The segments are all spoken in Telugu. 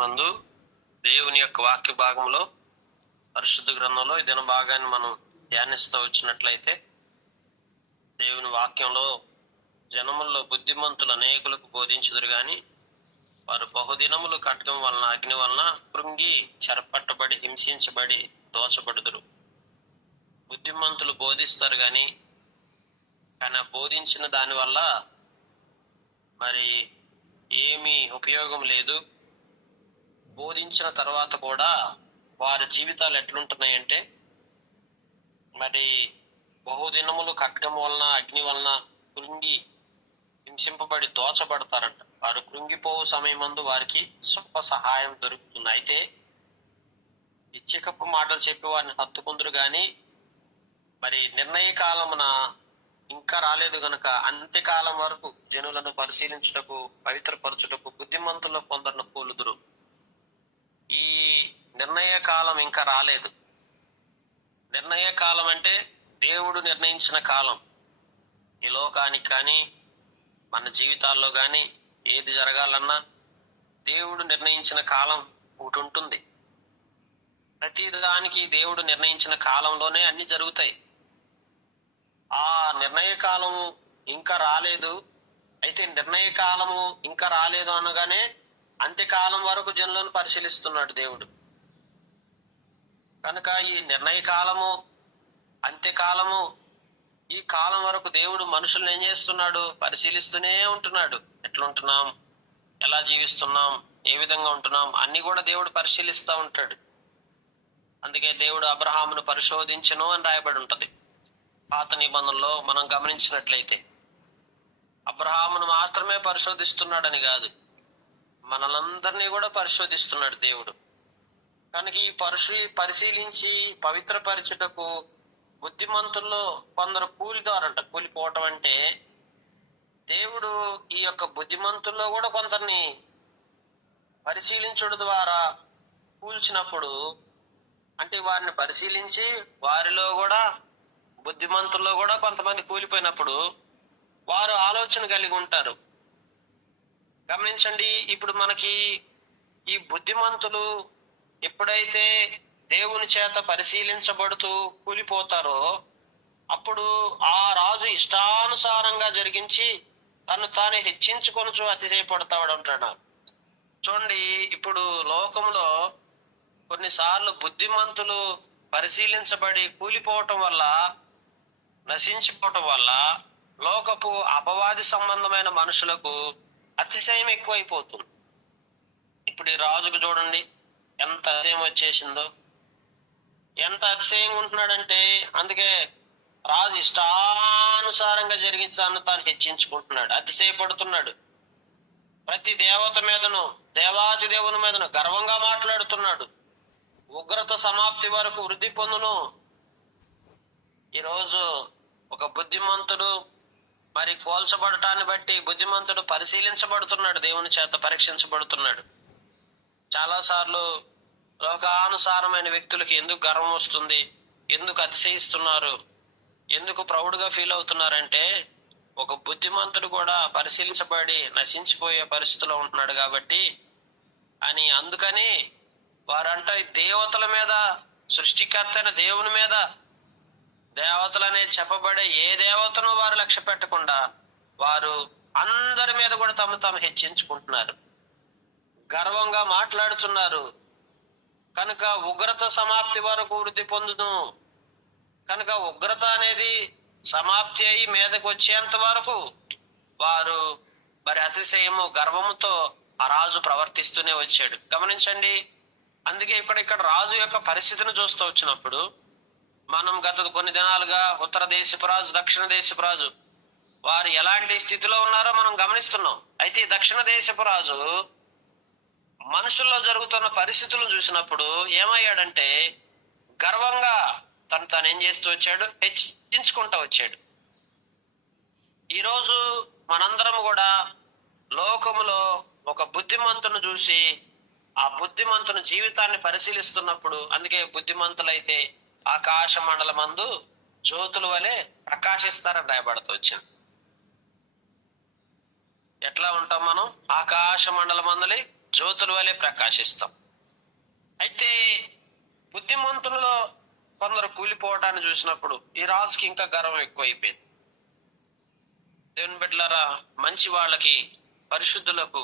మందు దేవుని యొక్క వాక్య భాగంలో పరిశుద్ధ గ్రంథంలో ఈ దిన భాగాన్ని మనం ధ్యానిస్తూ వచ్చినట్లయితే, దేవుని వాక్యంలో జనముల్లో బుద్ధిమంతులు అనేకులకు బోధించుదురు గాని వారు బహుదినములు కట్టడం వలన అగ్ని వలన కృంగి చెరపట్టబడి హింసించబడి దోచబడుదురు. బుద్ధిమంతులు బోధిస్తారు కానీ బోధించిన దాని వల్ల మరి ఏమీ ఉపయోగం లేదు. బోధించిన తర్వాత కూడా వారి జీవితాలు ఎట్లుంటున్నాయంటే, మరి బహుదినములు కట్టడం వలన అగ్ని వలన కృంగి హింసింపబడి దోచబడతారంట. వారు కృంగిపోవు సమయమందు వారికి స్వల్ప సహాయం దొరుకుతుంది. అయితే ఇచ్చికప్పు మాటలు చెప్పి వారిని హత్తుకుందరు గాని మరి నిర్ణయ కాలమున ఇంకా రాలేదు గనక అంత్యకాలం వరకు జనులను పరిశీలించుటకు పవిత్రపరచుటకు బుద్ధిమంతుల్లో కొందరును పోలుదురు. ఈ నిర్ణయ కాలం ఇంకా రాలేదు. నిర్ణయ కాలం అంటే దేవుడు నిర్ణయించిన కాలం. ఈ లోకానికి కానీ మన జీవితాల్లో కానీ ఏది జరగాలన్నా దేవుడు నిర్ణయించిన కాలం ఒకటి ఉంటుంది. ప్రతి దానికి దేవుడు నిర్ణయించిన కాలంలోనే అన్ని జరుగుతాయి. ఆ నిర్ణయ కాలం ఇంకా రాలేదు. అయితే నిర్ణయ కాలము ఇంకా రాలేదు అనగానే అంత్యకాలం వరకు జనులను పరిశీలిస్తున్నాడు దేవుడు. కనుక ఈ నిర్ణయ కాలము, అంత్యకాలము, ఈ కాలం వరకు దేవుడు మనుషులను ఏం చేస్తున్నాడు? పరిశీలిస్తూనే ఉంటున్నాడు. ఎట్లుంటున్నాం, ఎలా జీవిస్తున్నాం, ఏ విధంగా ఉంటున్నాం అన్ని కూడా దేవుడు పరిశీలిస్తూ ఉంటాడు. అందుకే దేవుడు అబ్రహామును పరిశోధించెను అని రాయబడి ఉంటది. పాత నిబంధనలో మనం గమనించినట్లయితే అబ్రహామును మాత్రమే పరిశోధిస్తున్నాడని కాదు, మనలందరినీ కూడా పరిశోధిస్తున్నాడు దేవుడు. కనుక ఈ పరిశీలించి పవిత్రపరచుటకు బుద్ధిమంతుల్లో కొందరు కూలిదారంట. కూలిపోవటం అంటే దేవుడు ఈ యొక్క బుద్ధిమంతుల్లో కూడా కొందరిని పరిశీలించడం ద్వారా కూల్చినప్పుడు, అంటే వారిని పరిశీలించి వారిలో కూడా బుద్ధిమంతుల్లో కూడా కొంతమంది కూలిపోయినప్పుడు వారు ఆలోచన కలిగి ఉంటారు. గమనించండి, ఇప్పుడు మనకి ఈ బుద్ధిమంతులు ఎప్పుడైతే దేవుని చేత పరిశీలించబడుతూ కూలిపోతారో అప్పుడు ఆ రాజు ఇష్టానుసారంగా జరిగించి తను తానే హెచ్చించుకొనుచు అతిశయపడతాడు అంటాడు. చూడండి, ఇప్పుడు లోకంలో కొన్నిసార్లు బుద్ధిమంతులు పరిశీలించబడి కూలిపోవటం వల్ల, నశించిపోవటం వల్ల లోకపు అపవాది సంబంధమైన మనుషులకు అతిశయం ఎక్కువైపోతుంది. ఇప్పుడు ఈ రాజుకు చూడండి ఎంత అతిశయం వచ్చేసిందో, ఎంత అతిశయంగా ఉంటున్నాడంటే అందుకే రాజు ఇష్టానుసారంగా జరిగించాను తాను హెచ్చించుకుంటున్నాడు, అతిశయపడుతున్నాడు. ప్రతి దేవత మీదను, దేవాది దేవుని మీదను గర్వంగా మాట్లాడుతున్నాడు. ఉగ్రత సమాప్తి వరకు వృద్ధి పొందును. ఈరోజు ఒక బుద్ధిమంతుడు మరి కోల్చబడటాన్ని బట్టి బుద్ధిమంతుడు పరిశీలించబడుతున్నాడు, దేవుని చేత పరీక్షించబడుతున్నాడు. చాలా సార్లు లోకానుసారమైన వ్యక్తులకి ఎందుకు గర్వం వస్తుంది, ఎందుకు అతిశయిస్తున్నారు, ఎందుకు ప్రౌడ్గా ఫీల్ అవుతున్నారంటే ఒక బుద్ధిమంతుడు కూడా పరిశీలించబడి నశించిపోయే పరిస్థితిలో ఉంటున్నాడు కాబట్టి అని. అందుకని వారంట దేవతల మీద, సృష్టికర్త అయిన దేవుని మీద, దేవతలనే చెప్పబడే ఏ దేవతను వారు లక్ష్య పెట్టకుండా వారు అందరి మీద కూడా తాము హెచ్చించుకుంటున్నారు, గర్వంగా మాట్లాడుతున్నారు. కనుక ఉగ్రత సమాప్తి వరకు వృద్ధి పొందును. కనుక ఉగ్రత అనేది సమాప్తి అయి మీదకు వచ్చేంత వరకు వారు మరి అతిశయము, గర్వముతో ఆ రాజు ప్రవర్తిస్తూనే వచ్చాడు. గమనించండి, అందుకే ఇక్కడ రాజు యొక్క పరిస్థితిని చూస్తూ వచ్చినప్పుడు మనం గత కొన్ని దినాలుగా ఉత్తర దేశపు రాజు, దక్షిణ దేశపు రాజు వారు ఎలాంటి స్థితిలో ఉన్నారో మనం గమనిస్తున్నాం. అయితే దక్షిణ దేశపు రాజు మనుషుల్లో జరుగుతున్న పరిస్థితులను చూసినప్పుడు ఏమయ్యాడంటే గర్వంగా తాను ఏం చేస్తూ వచ్చాడు? హెచ్చించుకుంటూ వచ్చాడు. ఈరోజు మనందరం కూడా లోకములో ఒక బుద్ధిమంతును చూసి ఆ బుద్ధిమంతుని జీవితాన్ని పరిశీలిస్తున్నప్పుడు, అందుకే బుద్ధిమంతులైతే ఆకాశ మండలమందు జ్యోతుల వలె ప్రకాశిస్తారని రాయబడుతూ వచ్చింది. ఎట్లా ఉంటాం మనం? ఆకాశ మండలమందలి జ్యోతుల వలె ప్రకాశిస్తాం. అయితే బుద్ధిమంతుల్లో కొందరు కూలిపోవటాన్ని చూసినప్పుడు ఈ రాజుకి ఇంకా గర్వం ఎక్కువైపోయింది. దేవుని బిడ్డలారా, మంచి వాళ్ళకి, పరిశుద్ధులకు,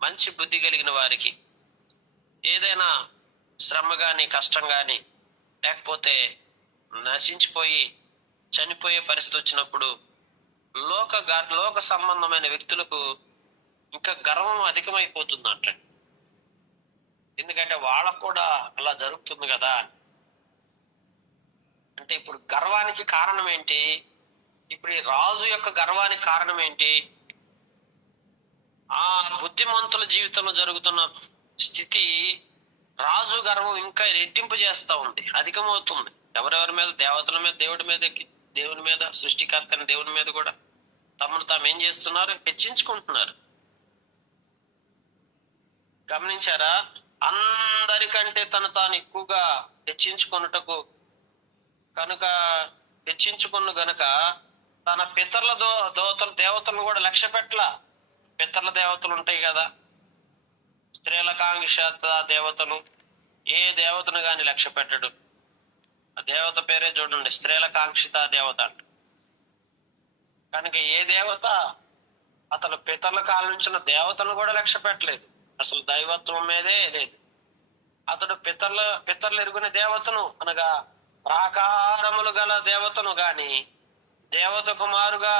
మంచి బుద్ధి కలిగిన వారికి ఏదైనా శ్రమ గాని, కష్టం గాని, లేకపోతే నశించిపోయి చనిపోయే పరిస్థితి వచ్చినప్పుడు లోక సంబంధమైన వ్యక్తులకు ఇంకా గర్వం అధికమైపోతుందంట. ఎందుకంటే వాళ్ళకు కూడా అలా జరుగుతుంది కదా. అంటే ఇప్పుడు గర్వానికి కారణం ఏంటి? ఇప్పుడు ఈ రాజు యొక్క గర్వానికి కారణం ఏంటి? ఆ బుద్ధిమంతుల జీవితంలో జరుగుతున్న స్థితి రాజు గర్వం ఇంకా రెట్టింపు చేస్తా ఉంది, అధికమవుతుంది. ఎవరెవరి మీద? దేవతల మీద, దేవుని మీద, సృష్టికర్త అయిన దేవుని మీద కూడా తమను తాము ఏం చేస్తున్నారు? హెచ్చించుకుంటున్నారు. గమనించారా? అందరికంటే తను తాను ఎక్కువగా హెచ్చించుకున్నటకు గనుక తన పితరుల దేవతలను కూడా లక్ష్య పెట్టలా. పితరుల దేవతలు ఉంటాయి కదా, స్త్రీల కాంక్షత దేవతలు. ఏ దేవతను గాని లక్ష్య పెట్టడు. ఆ దేవత పేరే చూడండి, స్త్రీల కాంక్షిత దేవత అంట. కనుక ఏ దేవత అతను పితరుల కాలం నుంచి దేవతలను కూడా లక్ష్య పెట్టలేదు. అసలు దైవత్వం మీదే లేదు. అతడు పితరులు ఎరుగుని దేవతను అనగా ప్రాకారములు గల దేవతను గాని దేవత కుమారుగా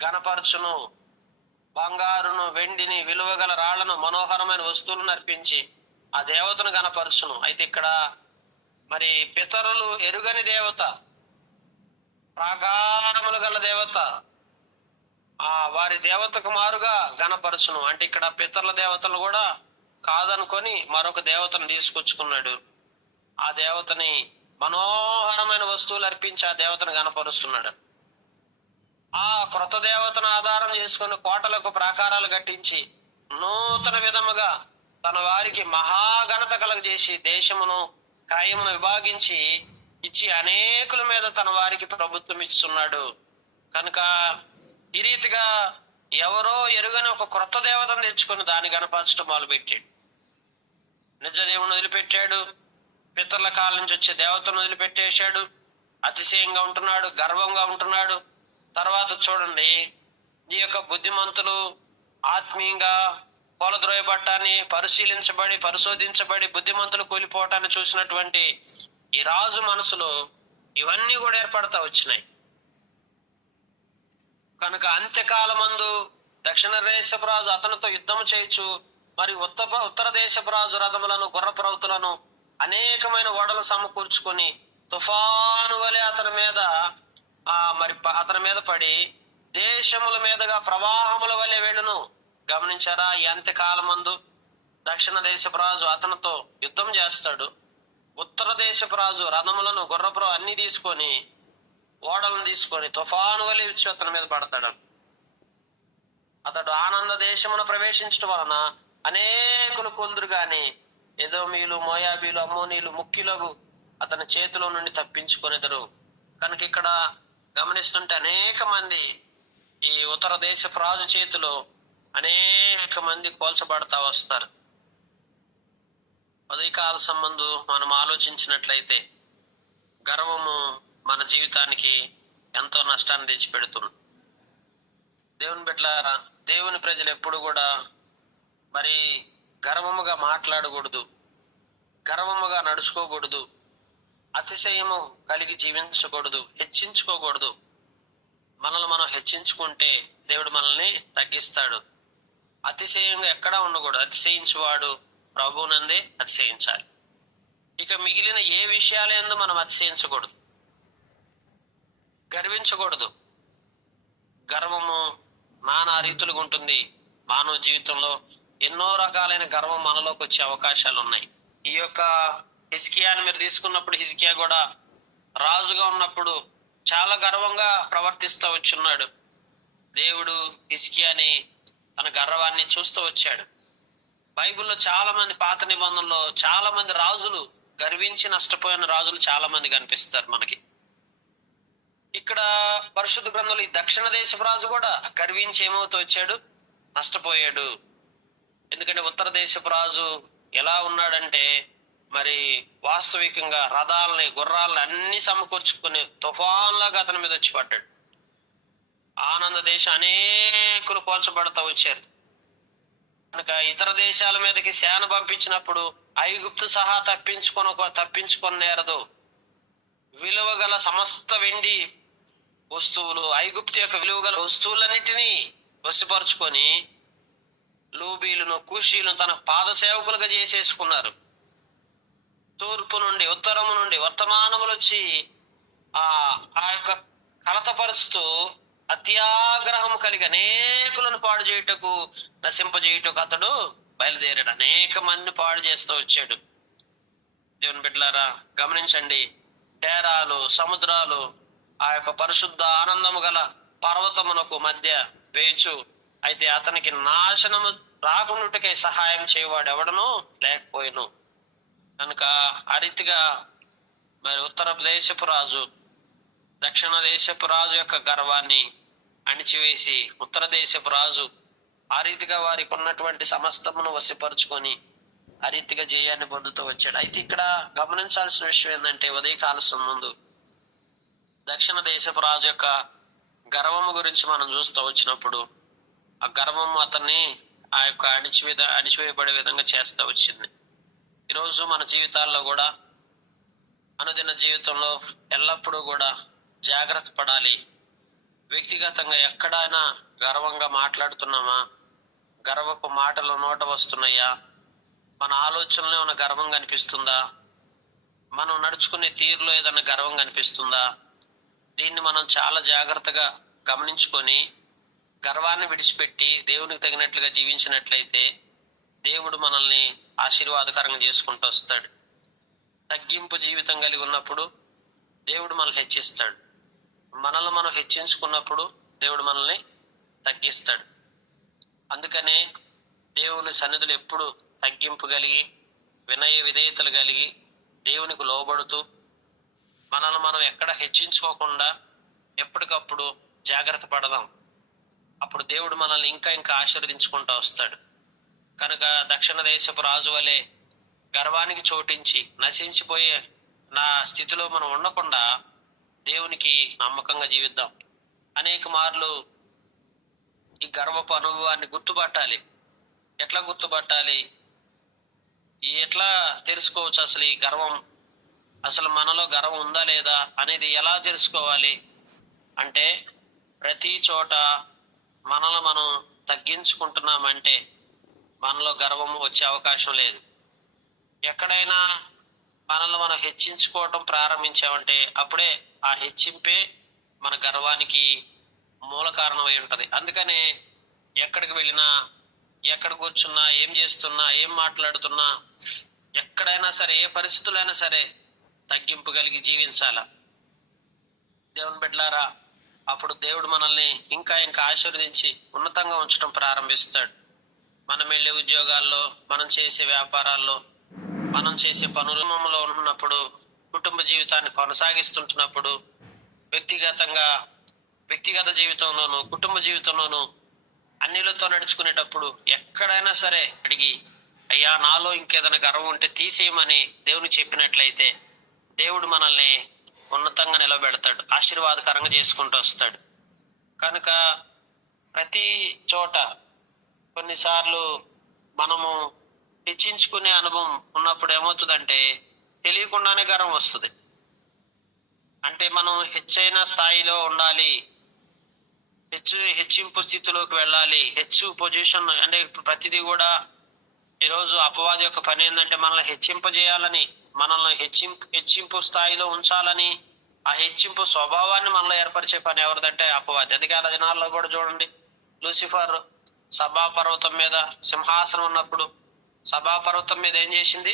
గణపరచును. బంగారును, వెండిని, విలువ గల రాళ్లను, మనోహరమైన వస్తువులను అర్పించి ఆ దేవతను గణపరచును. అయితే ఇక్కడ మరి పితరులు ఎరుగని దేవత, ప్రాకారములు గల దేవత, వారి దేవతకు మారుగా గణపరచును. అంటే ఇక్కడ పితరుల దేవతలు కూడా కాదనుకొని మరొక దేవతను తీసుకొచ్చుకున్నాడు. ఆ దేవతని మనోహరమైన వస్తువులు అర్పించి ఆ దేవతను గణపరుస్తున్నాడు. ఆ క్రొత్త దేవతను ఆధారం చేసుకుని కోటలకు ప్రాకారాలు కట్టించి నూతన విధముగా తన వారికి మహాఘనత కలగజేసి దేశమును, క్రయమును విభాగించి ఇచ్చి అనేకుల మీద తన వారికి ప్రభుత్వం ఇస్తున్నాడు. కనుక ఈ రీతిగా ఎవరో ఎరుగని ఒక క్రొత్త దేవతను తెచ్చుకుని దాన్ని గణపరచడం మొదలుపెట్టాడు. నిజ దేవుని వదిలిపెట్టాడు. పితరుల కాలం నుంచి వచ్చే దేవతను వదిలిపెట్టేశాడు. అతిశయంగా ఉంటున్నాడు, గర్వంగా ఉంటున్నాడు. తర్వాత చూడండి, ఈ యొక్క బుద్ధిమంతులు ఆత్మీయంగా కొలద్రోయబట్టాన్ని పరిశోధించబడి బుద్ధిమంతులు కూలిపోవటాన్ని చూసినటువంటి ఈ రాజు మనసులో ఇవన్నీ కూడా ఏర్పడతా వచ్చినాయి. కనుక అంత్యకాలమందు దక్షిణ దేశపు రాజు అతనితో యుద్ధం చేయొచ్చు. మరి ఉత్తర దేశపు రాజు రథములను, గుర్రప్రవతులను, అనేకమైన ఓడలు సమకూర్చుకొని తుఫాను వలె అతని మీద పడి దేశముల మీదుగా ప్రవాహముల వలె వెళ్ళును. గమనించారా? ఈ అంత్యకాలమందు దక్షిణ దేశపు రాజు అతనితో యుద్ధం చేస్తాడు. ఉత్తర దేశపు రాజు రథములను, గుర్రపు అన్ని తీసుకొని, ఓడలను తీసుకొని తుఫాను వలె వచ్చి అతని మీద పడతాడు. అతడు ఆనంద దేశమును ప్రవేశించడం వలన అనేకులు కొందరు గాని ఎదోమీయులు, మోయాబీలు, అమ్మోనీలు, ముఖ్యులకు అతని చేతిలో నుండి తప్పించుకొనిదరు. కనుక ఇక్కడ గమనిస్తుంటే అనేక మంది ఈ ఉత్తర దేశపు రాజు చేతిలో అనేక మంది కోల్చబడతా వస్తారు. ఉదయకాల సంబంధు మనం ఆలోచించినట్లయితే గర్వము మన జీవితానికి ఎంతో నష్టాన్ని తెచ్చిపెడుతుంది. దేవుని బిడ్డలారా, దేవుని ప్రజలు ఎప్పుడు కూడా మరి గర్వముగా మాట్లాడకూడదు, గర్వముగా నడుచుకోకూడదు, అతిశయము కలిగి జీవించకూడదు, హెచ్చించుకోకూడదు. మనల్ని మనం హెచ్చించుకుంటే దేవుడు మనల్ని తగ్గిస్తాడు. అతిశయంగా ఎక్కడా ఉండకూడదు. అతిశయించువాడు ప్రభువునందే అతిశయించాలి. ఇక మిగిలిన ఏ విషయాలందు మనం అతిశయించకూడదు, గర్వించకూడదు. గర్వము నానా రీతులుగా ఉంటుంది. మానవ జీవితంలో ఎన్నో రకాలైన గర్వం మనలోకి వచ్చే అవకాశాలు ఉన్నాయి. ఈ యొక్క హిజ్కియాని మీరు తీసుకున్నప్పుడు, హిజ్కియా కూడా రాజుగా ఉన్నప్పుడు చాలా గర్వంగా ప్రవర్తిస్తూ వచ్చున్నాడు. దేవుడు హిజ్కియాని తన గర్వాన్ని చూస్తూ వచ్చాడు. బైబిల్లో చాలా మంది, పాత నిబంధనలో చాలా మంది రాజులు గర్వించి నష్టపోయిన రాజులు చాలా మంది కనిపిస్తారు మనకి. ఇక్కడ పరిశుద్ధ గ్రంథంలో ఈ దక్షిణ దేశపు రాజు కూడా గర్వించి ఏమవుతూ వచ్చాడు? నష్టపోయాడు. ఎందుకంటే ఉత్తర దేశపు రాజు ఎలా ఉన్నాడంటే, మరి వాస్తవికంగా రథాలని గుర్రాలని అన్ని సమకూర్చుకుని తుఫాన్లాగా అతని మీద వచ్చి పడ్డాడు. ఆనంద దేశం అనేకులు కోల్చబడతా వచ్చారు. కనుక ఇతర దేశాల మీదకి సేన పంపించినప్పుడు ఐగుప్తు సహా తప్పించుకొని నేరదు. విలువ గల సమస్త వెండి వస్తువులు, ఐగుప్తు యొక్క విలువ గల వస్తువులన్నిటినీ వశపరుచుకొని లూబీలను కూషీలను తన పాద సేవకులుగా చేసేసుకున్నారు. తూర్పు నుండి ఉత్తరము నుండి వర్తమానములు వచ్చి ఆ యొక్క కలతపరుస్తూ అత్యాగ్రహం కలిగి అనేకులను పాడు చేయుటకు నశింపజేయుటకు అతడు బయలుదేరాడు. అనేక మందిని పాడు చేస్తూ వచ్చాడు. దేవుని బిడ్డలారా గమనించండి, డేరాలు, సముద్రాలు ఆ యొక్క పరిశుద్ధ ఆనందము గల పర్వతమునకు మధ్య వేచు, అయితే అతనికి నాశనము రాకుండాటకై సహాయం చేయవాడు ఎవడనూ లేకపోయిను. కనుక ఆ రీతిగా మరి ఉత్తర దేశపు రాజు దక్షిణ దేశపు రాజు యొక్క గర్వాన్ని అణిచివేసి, ఉత్తర దేశపు రాజు ఆ రీతిగా వారికి ఉన్నటువంటి సమస్తమును వశపరుచుకొని ఆ రీతిగా జయాన్ని పొందుతూ వచ్చాడు. అయితే ఇక్కడ గమనించాల్సిన విషయం ఏంటంటే, ఉదయకాల ముందు దక్షిణ దేశపు రాజు యొక్క గర్వము గురించి మనం చూస్తూ వచ్చినప్పుడు, ఆ గర్వము అతన్ని ఆ యొక్క అణిచివేయబడే విధంగా చేస్తూ వచ్చింది. ఈరోజు మన జీవితాల్లో కూడా, అనుదిన జీవితంలో ఎల్లప్పుడూ కూడా జాగ్రత్త పడాలి. వ్యక్తిగతంగా ఎక్కడైనా గర్వంగా మాట్లాడుతున్నామా? గర్వపు మాటలు నోట వస్తున్నాయా? మన ఆలోచనలో ఏమైనా గర్వం కనిపిస్తుందా? మనం నడుచుకునే తీరులో ఏదైనా గర్వం కనిపిస్తుందా? దీన్ని మనం చాలా జాగ్రత్తగా గమనించుకొని గర్వాన్ని విడిచిపెట్టి దేవునికి తగినట్లుగా జీవించినట్లయితే దేవుడు మనల్ని ఆశీర్వాదకరంగా చేసుకుంటూ వస్తాడు. తగ్గింపు జీవితం కలిగి ఉన్నప్పుడు దేవుడు మనల్ని హెచ్చిస్తాడు. మనల్ని మనం హెచ్చించుకున్నప్పుడు దేవుడు మనల్ని తగ్గిస్తాడు. అందుకనే దేవుని సన్నిధులు ఎప్పుడు తగ్గింపు కలిగి, వినయ విధేయతలు కలిగి, దేవునికి లోబడుతూ, మనల్ని మనం ఎక్కడ హెచ్చించుకోకుండా ఎప్పటికప్పుడు జాగ్రత్త పడదాం. అప్పుడు దేవుడు మనల్ని ఇంకా ఇంకా ఆశీర్వదించుకుంటూ వస్తాడు. కనుక దక్షిణ దేశపు రాజు వలె గర్వానికి చోటించి నశించిపోయే నా స్థితిలో మనం ఉండకుండా దేవునికి నమ్మకంగా జీవిద్దాం. అనేక మార్లు ఈ గర్వపు అనుభవాన్ని గుర్తుపట్టాలి. ఎట్లా గుర్తుపట్టాలి? ఎట్లా తెలుసుకోవచ్చు అసలు ఈ గర్వం, అసలు మనలో గర్వం ఉందా లేదా అనేది ఎలా తెలుసుకోవాలి అంటే, ప్రతి చోట మనల్ని మనం తగ్గించుకుంటున్నామంటే మనలో గర్వం వచ్చే అవకాశం లేదు. ఎక్కడైనా మనల్ని మనం హెచ్చించుకోవటం ప్రారంభించామంటే అప్పుడే ఆ హెచ్చింపే మన గర్వానికి మూల కారణమై ఉంటది. అందుకనే ఎక్కడికి వెళ్ళినా, ఎక్కడ కూర్చున్నా, ఏం చేస్తున్నా, ఏం మాట్లాడుతున్నా, ఎక్కడైనా సరే, ఏ పరిస్థితులైనా సరే తగ్గింపు కలిగి జీవించాల. దేవుని బిడ్డలారా, అప్పుడు దేవుడు మనల్ని ఇంకా ఇంకా ఆశీర్వదించి ఉన్నతంగా ఉంచడం ప్రారంభిస్తాడు. మనం వెళ్ళే ఉద్యోగాల్లో, మనం చేసే వ్యాపారాల్లో, మనం చేసే పనులలో ఉన్నప్పుడు, కుటుంబ జీవితాన్ని కొనసాగిస్తుంటున్నప్పుడు, వ్యక్తిగత జీవితంలోను, కుటుంబ జీవితంలోను అన్నిలతో నడుచుకునేటప్పుడు ఎక్కడైనా సరే అడిగి, అయ్యా నాలో ఇంకేదైనా గర్వం ఉంటే తీసేయమని దేవుని చెప్పినట్లయితే దేవుడు మనల్ని ఉన్నతంగా నిలబెడతాడు, ఆశీర్వాదకరంగా చేసుకుంటూ వస్తాడు. కనుక ప్రతి చోట కొన్నిసార్లు మనము హెచ్చించుకునే అనుభవం ఉన్నప్పుడు ఏమవుతుందంటే తెలియకుండానే గర్వం వస్తుంది. అంటే మనం హెచ్చైన స్థాయిలో ఉండాలి, హెచ్చింపు స్థితిలోకి వెళ్ళాలి, హెచ్చు పొజిషన్. అంటే ప్రతిదీ కూడా ఈరోజు అపవాది యొక్క పని ఏంటంటే మనల్ని హెచ్చింపజేయాలని, మనల్ని హెచ్చింపు స్థాయిలో ఉంచాలని, ఆ హెచ్చింపు స్వభావాన్ని మనలో ఏర్పరిచే పని ఎవరిదంటే అపవాది. అందుకే ఆ దినాల్లో కూడా చూడండి, లూసిఫర్ సభాపర్వతం మీద సింహాసనం ఉన్నప్పుడు సభాపర్వతం మీద ఏం చేసింది?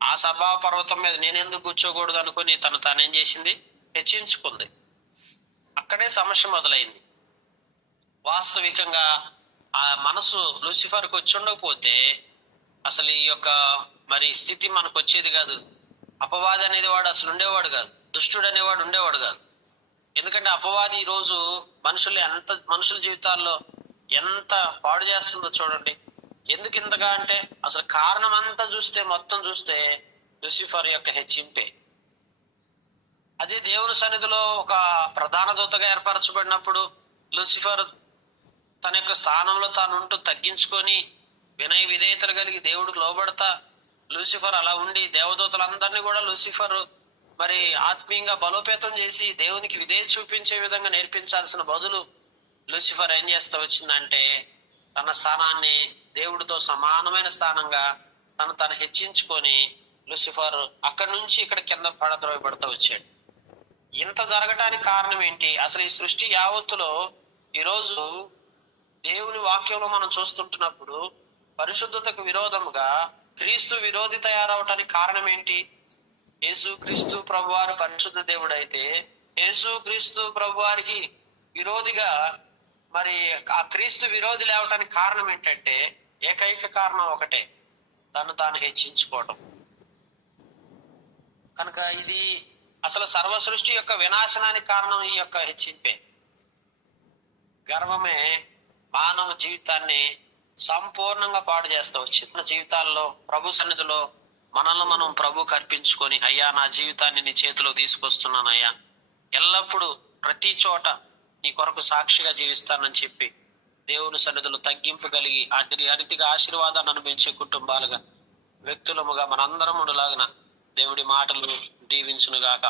ఆ సభాపర్వతం మీద నేనెందుకు కూర్చోకూడదు అనుకుని తానేం చేసింది? హెచ్చించుకుంది. అక్కడే సమస్య మొదలైంది. వాస్తవికంగా ఆ మనసు లూసిఫర్కి వచ్చి ఉండకపోతే అసలు ఈ యొక్క మరి స్థితి మనకు వచ్చేది కాదు. అపవాది అనేది వాడు అసలు ఉండేవాడు కాదు, దుష్టుడు అనేవాడు ఉండేవాడు కాదు. ఎందుకంటే అపవాది ఈ రోజు మనుషుల జీవితాల్లో ఎంత పాడు చేస్తుందో చూడండి. ఎందుకు ఇంతగా అంటే అసలు కారణం అంతా చూస్తే, మొత్తం చూస్తే లూసిఫర్ యొక్క హెచ్చింపే. అదే దేవుని సన్నిధిలో ఒక ప్రధాన దూతగా ఏర్పరచబడినప్పుడు లూసిఫర్ తన యొక్క స్థానంలో తాను ఉంటూ తగ్గించుకొని వినయ విధేయతలు కలిగి దేవుడికి లోబడతా, లూసిఫర్ అలా ఉండి దేవదూతలందరినీ కూడా లూసిఫర్ మరి ఆత్మీయంగా బలోపేతం చేసి దేవునికి విధేయత చూపించే విధంగా నేర్పించాల్సిన బదులు లూసిఫర్ ఏం చేస్తా వచ్చిందంటే తన స్థానాన్ని దేవుడితో సమానమైన స్థానంగా తను హెచ్చించుకొని లూసిఫర్ అక్కడి నుంచి ఇక్కడ కింద పడద్రోయబడతా వచ్చాడు. ఇంత జరగటానికి కారణం ఏంటి? అసలు ఈ సృష్టి యావత్తులో ఈరోజు దేవుని వాక్యంలో మనం చూస్తుంటున్నప్పుడు పరిశుద్ధతకు విరోధముగా క్రీస్తు విరోధి తయారవటానికి కారణం ఏంటి? యేసు క్రీస్తు ప్రభువారు పరిశుద్ధ దేవుడు అయితే యేసు క్రీస్తు ప్రభువారికి విరోధిగా మరి ఆ క్రీస్తు విరోధి లేవటానికి కారణం ఏంటంటే ఏకైక కారణం ఒకటే, తాను హెచ్చించుకోవటం. కనుక ఇది అసలు సర్వ సృష్టి యొక్క వినాశనానికి కారణం ఈ యొక్క హెచ్చింపే. గర్వమే మానవ జీవితాన్ని సంపూర్ణంగా పాడు చేస్తూ వచ్చింది. మన జీవితాల్లో ప్రభు సన్నిధిలో మనల్ని మనం ప్రభుకి అర్పించుకొని, అయ్యా నా జీవితాన్ని నీ చేతిలో తీసుకొస్తున్నానయ్యా, ఎల్లప్పుడూ ప్రతి చోట నీ కొరకు సాక్షిగా జీవిస్తానని చెప్పి దేవుని సన్నిధిలో తగ్గింపు కలిగి అతిగా ఆశీర్వాదాన్ని అనుభవించే కుటుంబాలుగా, వ్యక్తులముగా మనందరం ఉండలాగిన దేవుడి మాటలు దీవించునుగాక.